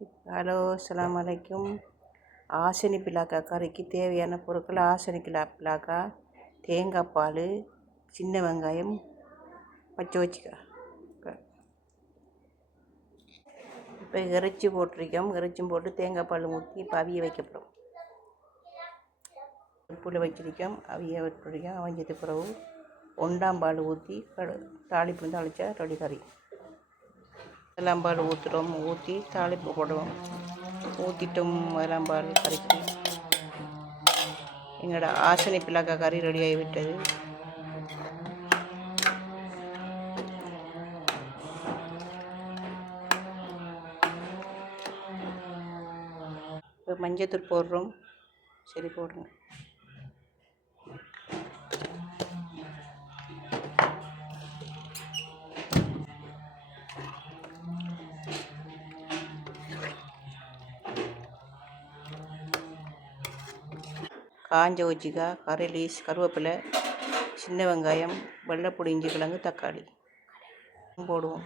Hello, அஸ்ஸலாமு அலைக்கும். ஆசனி பிலாக்கா கறிக்கு தேவையான பொருட்கள்: ஆசனி பிலாக்கா, தேங்காய் பால், சின்ன வெங்காயம், பச்சை வச்சிக்காய். இப்போ இறைச்சி போட்டிருக்கோம். இறைச்சும் போட்டு தேங்காய் பால் ஊற்றி இப்போ அவிய வைக்கப்படும். உப்புல வச்சிருக்கோம். அவிய விட்டுருக்கோம். அவஞ்சது பிறகு ஒண்டாம் பால் ஊற்றி தாளிப்பு தாளித்தா ரெடி கறி. எல்லாம் பால் ஊற்றுறோம். ஊற்றி தாளிப்பு போடுவோம். ஊற்றிட்டும் எல்லாம் பால் கறிக்கு எங்களோட ஆசனி பிலாக்கா கறி ரெடியாகி விட்டது. இப்போ மஞ்சத்தூள் போடுறோம். சரி, போடுங்க. காஞ்ச வச்சிக்காய், கறி லீஸ், கருவேப்பிலை, சின்ன வெங்காயம், வெள்ளைப்பூடி, இஞ்சி கிழங்கு, தக்காளி போடுவோம்.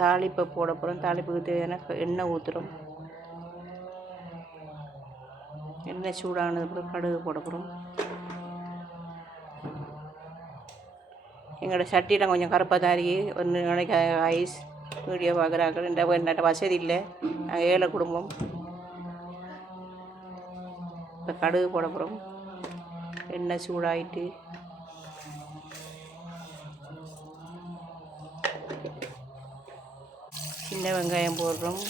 தாளிப்பை போட போகிறோம். தாளிப்புக்கு தேவையான எண்ணெய் ஊற்றுறோம். எண்ணெய் சூடானது அப்புறம் கடுகு போட போகிறோம். எங்களோட சட்டியில் கொஞ்சம் கருப்பாக தான் இருக்கு. ஒன்று நாளைக்கு ஐஸ் வீடியோ பார்க்குறாங்க. என்கிட்ட வசதி இல்லை. நாங்கள் ஏழை குடும்பம். இப்போ கடுகு போட போகிறோம். எண்ணெய் சூடாயிட்டு சின்ன வெங்காயம் போடுறோம்.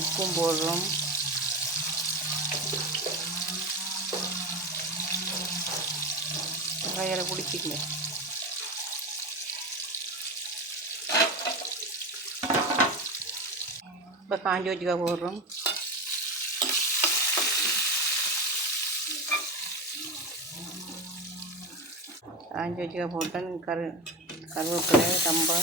உப்பும் போடுறோம். வெங்காயம் பிடிச்சிக்கங்க. இப்போ காஞ்ச வச்சிக்காய் போடுறோம். காஞ்ச வச்சிக்காய் போட்டால் கருவேப்பிலை, கம்பா,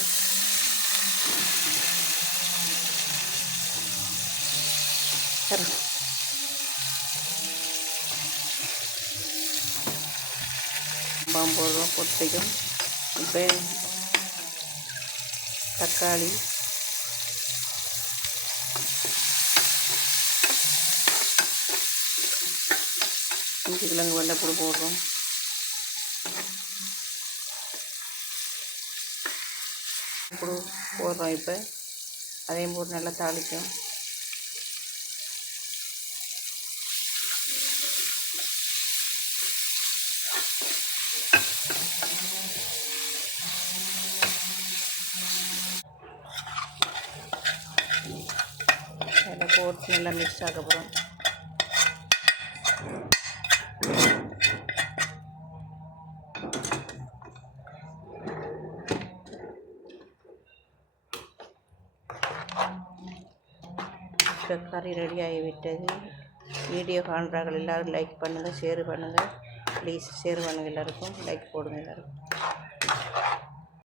போடுறோம். பொட்டைக்கும் இப்போ தக்காளி, இஞ்சி கிழங்கு, வெள்ளைப்பூடி போடுறோம். போடுறோம். இப்போ அதையும் போட்டு நல்லா தாளிக்கும். நல்லா போட்டு நல்லா மிக்ஸ் ஆக போகிறோம். இப்போ கறி ரெடியாகி விட்டது. வீடியோ காண்றார்கள் எல்லோரும் லைக் பண்ணுங்கள், ஷேர் பண்ணுங்கள். ப்ளீஸ் ஷேர் பண்ணுங்கள். எல்லாருக்கும் லைக் போடுங்க. எல்லாருக்கும்